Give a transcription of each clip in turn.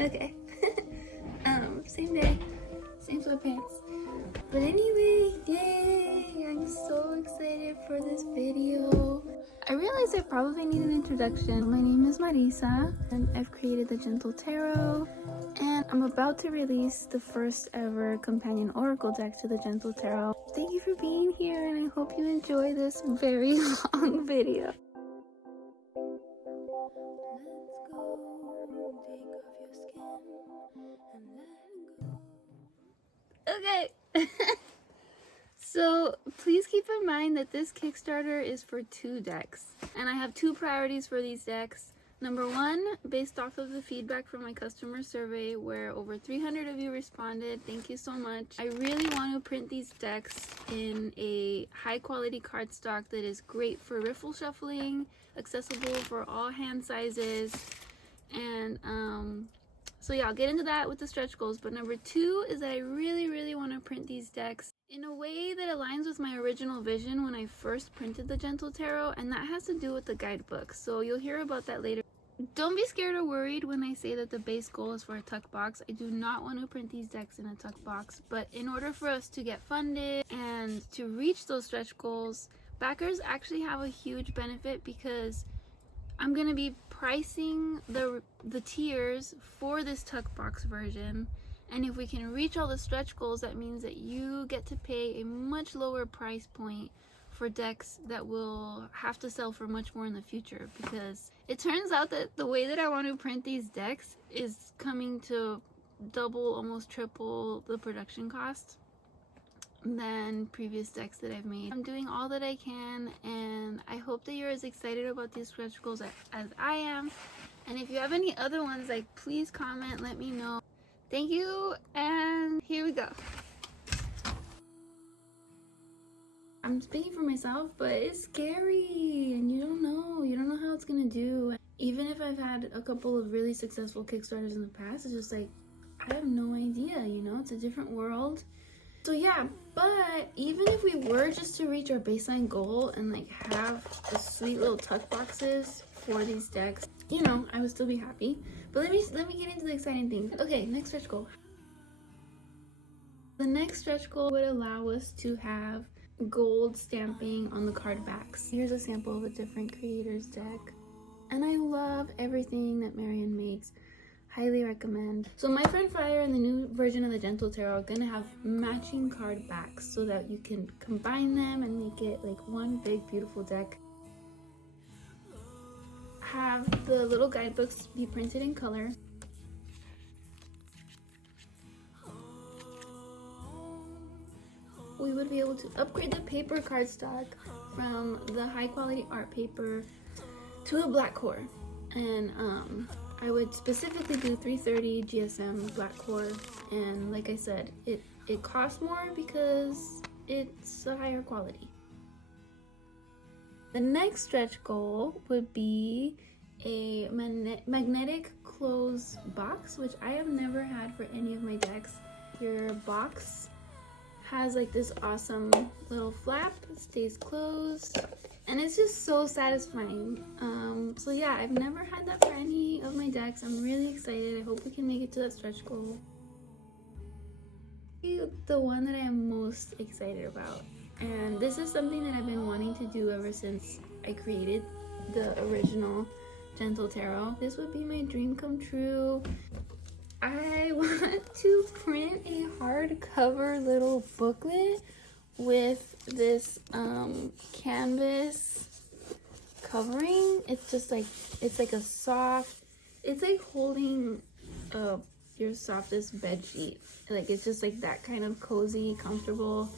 Okay. Same day, same sweatpants. But anyway, yay! I'm so excited for this video. I realized I probably need an introduction. My name is Marisa, and I've created the Gentle Tarot, and I'm about to release the first ever companion oracle deck to the Gentle Tarot. Thank you for being here, and I hope you enjoy this very long video. Okay. So please keep in mind that this Kickstarter is for 2 decks, and I have 2 priorities for these decks. Number 1, based off of the feedback from my customer survey where over 300 of you responded, thank you so much. I really want to print these decks in a high quality cardstock that is great for riffle shuffling, accessible for all hand sizes, and so yeah, I'll get into that with the stretch goals. But number 2 is that I really want to print these decks in a way that aligns with my original vision when I first printed the Gentle Tarot, and that has to do with the guidebook. So you'll hear about that later. Don't be scared or worried when I say that the base goal is for a tuck box. I do not want to print these decks in a tuck box, but in order for us to get funded and to reach those stretch goals, backers actually have a huge benefit because I'm going to be pricing the tiers for this tuck box version. And if we can reach all the stretch goals, that means that you get to pay a much lower price point for decks that will have to sell for much more in the future, because it turns out that the way that I want to print these decks is coming to double, almost triple the production cost than previous decks that I've made. I'm doing all that I can, and I hope that you're as excited about these stretch goals as I am. And if you have any other ones, like, please comment, let me know. Thank you, and here we go. I'm speaking for myself, but it's scary, and you don't know how it's gonna do. Even if I've had a couple of really successful Kickstarters in the past, it's just like, I have no idea, it's a different world. So yeah, but even if we were just to reach our baseline goal and like have the sweet little tuck boxes for these decks, I would still be happy. But let me get into the exciting thing. Okay, next stretch goal. The next stretch goal would allow us to have gold stamping on the card backs. Here's a sample of a different creator's deck. And I love everything that Marian makes. Highly recommend. So my friend Fire and the new version of the Gentle Tarot are gonna have matching card backs so that you can combine them and make it like one big beautiful deck. Have the little guidebooks be printed in color. We would be able to upgrade the paper cardstock from the high quality art paper to a black core, and I would specifically do 330 GSM black core, and like I said, it costs more because it's a higher quality. The next stretch goal would be a magnetic close box, which I have never had for any of my decks. Your box has like this awesome little flap, it stays closed, and it's just so satisfying. So yeah, I've never had that for any of my decks. I'm really excited. I hope we can make it to that stretch goal. The one that I am most excited about, and this is something that I've been wanting to do ever since I created the original Gentle Tarot. This would be my dream come true. I want to print a hardcover little booklet with this canvas covering. It's just like, it's like a soft, it's like holding your softest bed sheet. Like, it's just like that kind of cozy, comfortable.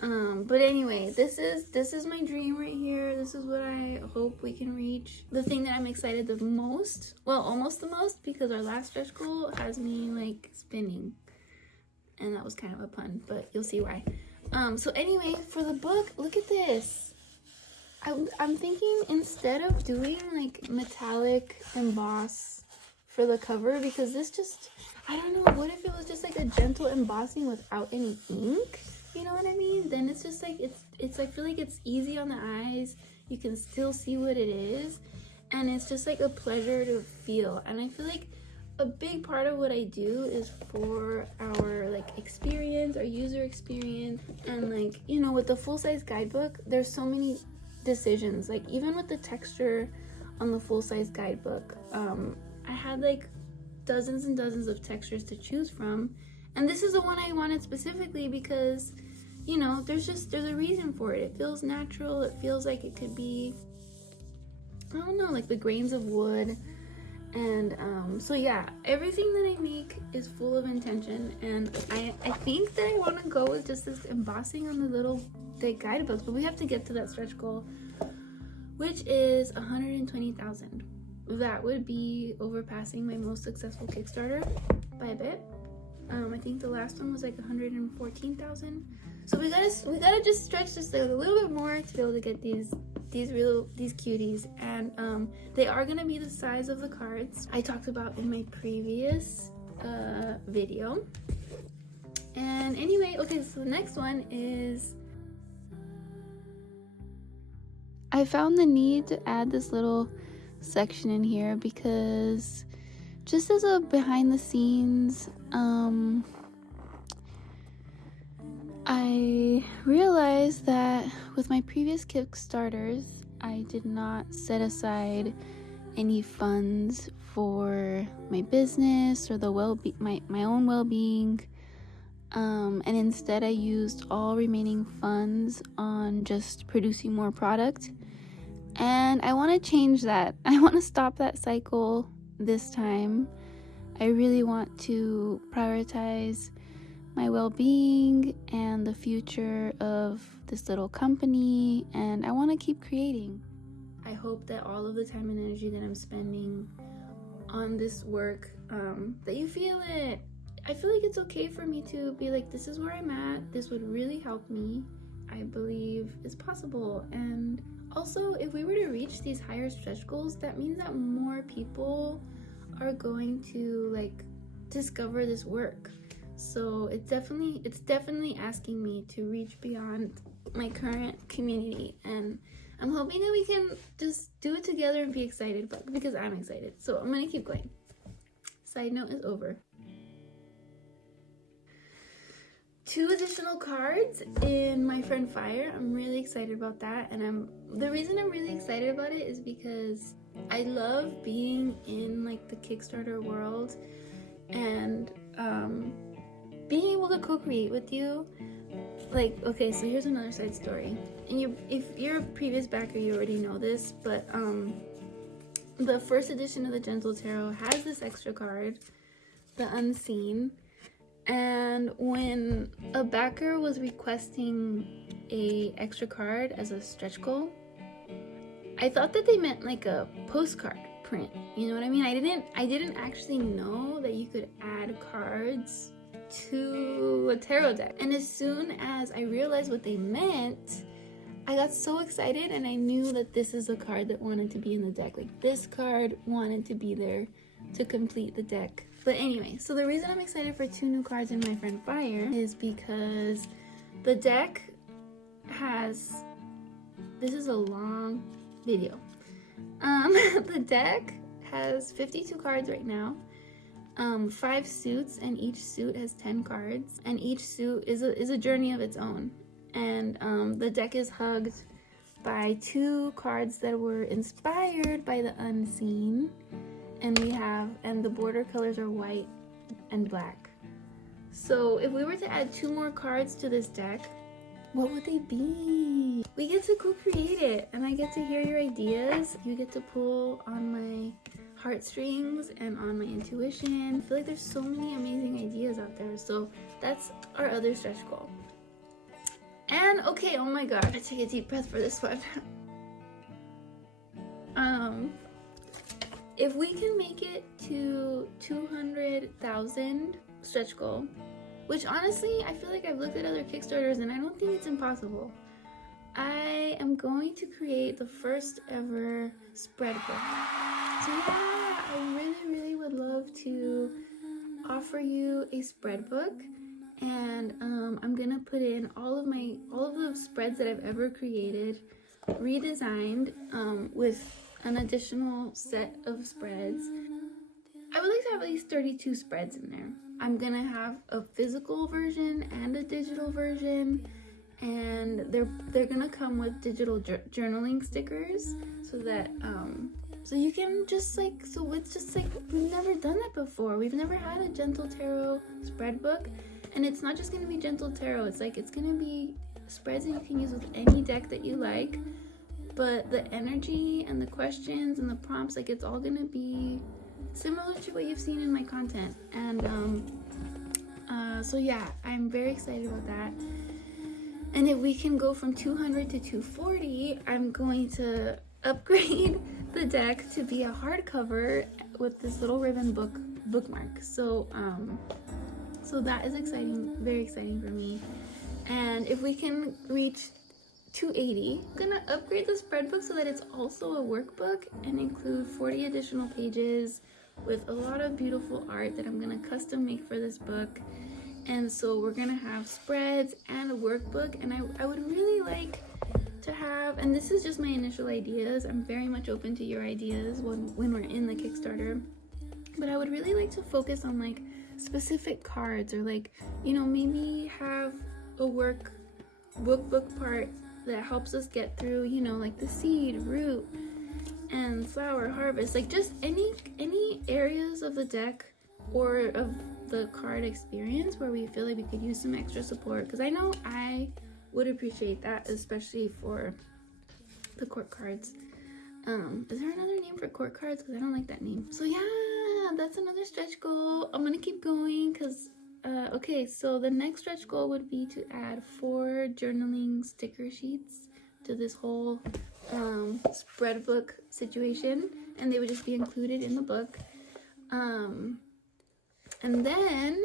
But anyway, this is my dream right here. This is what I hope we can reach. The thing that I'm excited the most, well, almost the most, because our last stretch goal has me like spinning, and that was kind of a pun, but you'll see why. So anyway, for the book, look at this. I'm thinking instead of doing like metallic emboss for the cover, because this just, I don't know, what if it was just like a gentle embossing without any ink? You know what I mean? Then it's just like, it's I feel like it's easy on the eyes. You can still see what it is, and it's just like a pleasure to feel. And I feel like a big part of what I do is for our like experience, our user experience, and like, you know, with the full-size guidebook, there's so many decisions. Like even with the texture on the full-size guidebook, I had like dozens and dozens of textures to choose from, and this is the one I wanted specifically because, you know, there's a reason for it. It feels natural. It feels like it could be, I don't know, like the grains of wood. And so yeah, everything that I make is full of intention, and I think that I want to go with just this embossing on the guidebooks, but we have to get to that stretch goal, which is 120,000. That would be overpassing my most successful Kickstarter by a bit. I think the last one was like 114,000. So we gotta just stretch this a little bit more to be able to get these cuties, and they are gonna be the size of the cards I talked about in my previous video. And anyway, okay, so the next one is, I found the need to add this little section in here because just as a behind the scenes, I realized that with my previous Kickstarters, I did not set aside any funds for my business or the my own well-being, and instead I used all remaining funds on just producing more product. And I want to change that. I want to stop that cycle this time. I really want to prioritize my well-being and the future of this little company, and I want to keep creating. I hope that all of the time and energy that I'm spending on this work, that you feel it. I feel like it's okay for me to be like, this is where I'm at, this would really help me. I believe it's possible. And also, if we were to reach these higher stretch goals, that means that more people are going to like discover this work. So it's definitely asking me to reach beyond my current community, and I'm hoping that we can just do it together and be excited, but because I'm excited. So I'm gonna keep going. Side note is over. 2 additional cards in my friend Fire. I'm really excited about that, and the reason I'm really excited about it is because I love being in like the Kickstarter world, and being able to co-create with you. Like, okay, so here's another side story, and if you're a previous backer, you already know this, but the first edition of the Gentle Tarot has this extra card, the Unseen. And when a backer was requesting a extra card as a stretch goal, I thought that they meant like a postcard print. You know what I mean? I didn't actually know that you could add cards to a tarot deck. And as soon as I realized what they meant, I got so excited, and I knew that this is a card that wanted to be in the deck. Like, this card wanted to be there to complete the deck. But anyway, so the reason I'm excited for 2 new cards in my friend Fire is because the deck has, this is a long video. The deck has 52 cards right now, 5 suits, and each suit has 10 cards, and each suit is a journey of its own. And the deck is hugged by 2 cards that were inspired by the Unseen. And the border colors are white and black. So if we were to add 2 more cards to this deck, what would they be? We get to co-create it, and I get to hear your ideas. You get to pull on my heartstrings and on my intuition. I feel like there's so many amazing ideas out there. So that's our other stretch goal. And okay, oh my god, I take a deep breath for this one. If we can make it to 200,000 stretch goal, which honestly, I feel like I've looked at other Kickstarters and I don't think it's impossible, I am going to create the first ever spread book. So yeah, I really, really would love to offer you a spread book, and I'm gonna put in all of the spreads that I've ever created, redesigned with an additional set of spreads. I would like to have at least 32 spreads in there. I'm gonna have a physical version and a digital version, and they're gonna come with digital journaling stickers, so that so you can just like, so it's just like, we've never done that before. We've never had a Gentle Tarot spread book, and it's not just gonna be Gentle Tarot. It's like, it's gonna be spreads that you can use with any deck that you like, but the energy and the questions and the prompts, like, it's all gonna be similar to what you've seen in my content. And so yeah, I'm very excited about that. And if we can go from 200 to 240, I'm going to upgrade the deck to be a hardcover with this little ribbon bookmark. So so that is exciting, very exciting for me. And if we can reach 280, I'm gonna upgrade the spread book so that it's also a workbook and include 40 additional pages with a lot of beautiful art that I'm gonna custom make for this book. And so we're gonna have spreads and a workbook, and I would really like to have, and this is just my initial ideas, I'm very much open to your ideas when we're in the Kickstarter, but I would really like to focus on like specific cards, or like, you know, maybe have a workbook part that helps us get through, you know, like the seed, root, and flower, harvest, like just any areas of the deck or of the card experience where we feel like we could use some extra support, because I know I would appreciate that, especially for the court cards. Is there another name for court cards? Because I don't like that name. So yeah, that's another stretch goal. I'm gonna keep going because okay, so the next stretch goal would be to add 4 journaling sticker sheets to this whole spread book situation, and they would just be included in the book. And then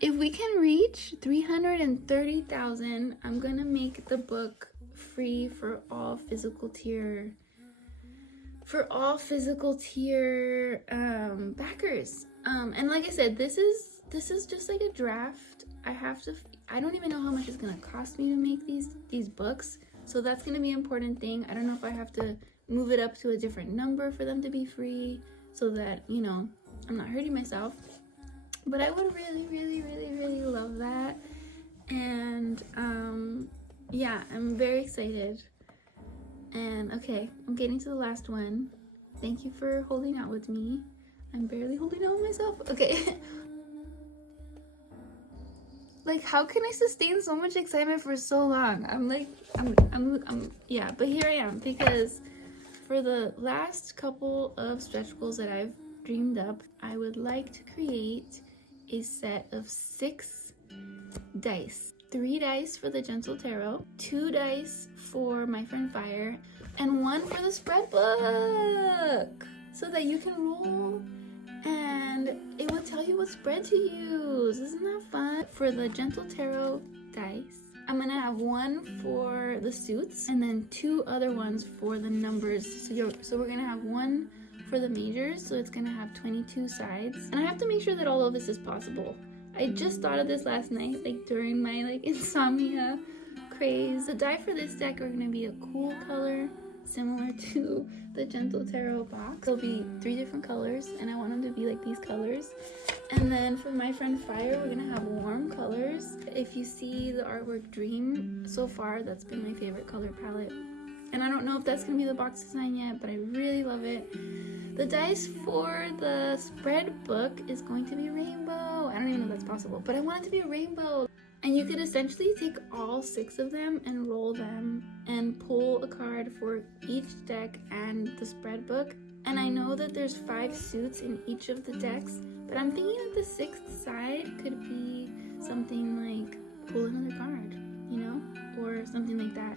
if we can reach 330,000, I'm gonna make the book free for all physical tier backers. And like I said, this is just like a draft. I don't even know how much it's gonna cost me to make these books, so that's gonna be an important thing. I don't know if I have to move it up to a different number for them to be free, so that, you know, I'm not hurting myself. But I would really love that. And yeah, I'm very excited. And okay, I'm getting to the last one. Thank you for holding out with me. I'm barely holding out with myself. Okay. Like, how can I sustain so much excitement for so long? Yeah, but here I am, because for the last couple of stretch goals that I've dreamed up, I would like to create a set of 6 dice. 3 dice for the Gentle Tarot, 2 dice for My Friend Fire, and 1 for the spread book, so that you can roll and it will tell you what spread to use. Isn't that fun? For the Gentle Tarot dice, I'm gonna have 1 for the suits and then 2 other ones for the numbers. So we're gonna have 1 for the majors, so it's gonna have 22 sides. And I have to make sure that all of this is possible. I just thought of this last night, like during my like insomnia craze. The die for this deck are gonna be a cool color, similar to the Gentle Tarot box. There'll be 3 different colors, and I want them to be like these colors. And then for My Friend Fire, we're gonna have warm colors. If you see the artwork Dream, so far that's been my favorite color palette. And I don't know if that's gonna be the box design yet, but I really love it. The dice for the spread book is going to be rainbow. I don't even know if that's possible, but I want it to be a rainbow. And you could essentially take all 6 of them and roll them and pull a card for each deck and the spread book. And I know that there's 5 suits in each of the decks, but I'm thinking that the 6th side could be something like pull another card, you know, or something like that.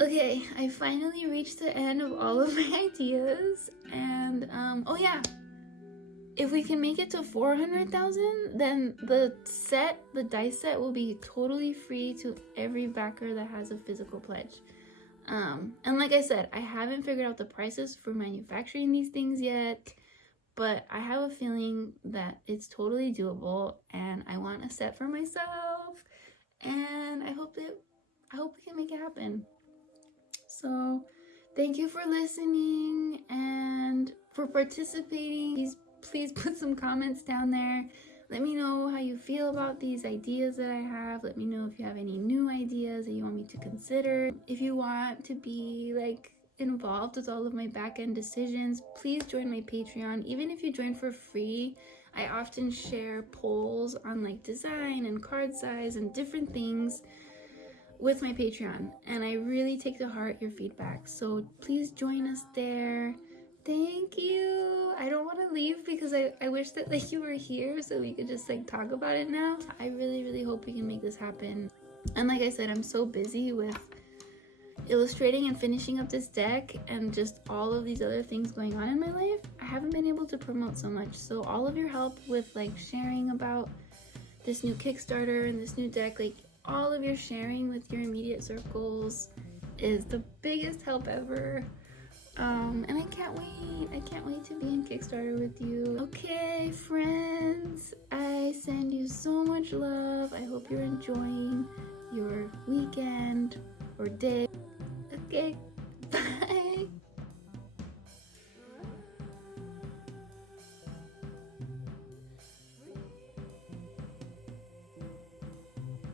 Okay, I finally reached the end of all of my ideas, and oh yeah, if we can make it to 400,000, then the dice set will be totally free to every backer that has a physical pledge. And like I said, I haven't figured out the prices for manufacturing these things yet, but I have a feeling that it's totally doable, and I want a set for myself, and I hope we can make it happen. So thank you for listening and for participating in these please put some comments down there. Let me know how you feel about these ideas that I have. Let me know if you have any new ideas that you want me to consider. If you want to be like involved with all of my back-end decisions, please join my Patreon. Even if you join for free, I often share polls on like design and card size and different things with my Patreon, and I really take to heart your feedback. So please join us there. Thank you. I don't want to leave because I wish that like you were here so we could just like talk about it now. I really hope we can make this happen. And like I said, I'm so busy with illustrating and finishing up this deck and just all of these other things going on in my life. I haven't been able to promote so much. So all of your help with like sharing about this new Kickstarter and this new deck, like all of your sharing with your immediate circles is the biggest help ever. And I can't wait to be in Kickstarter with you. Okay, friends, I send you so much love. I hope you're enjoying your weekend or day. Okay.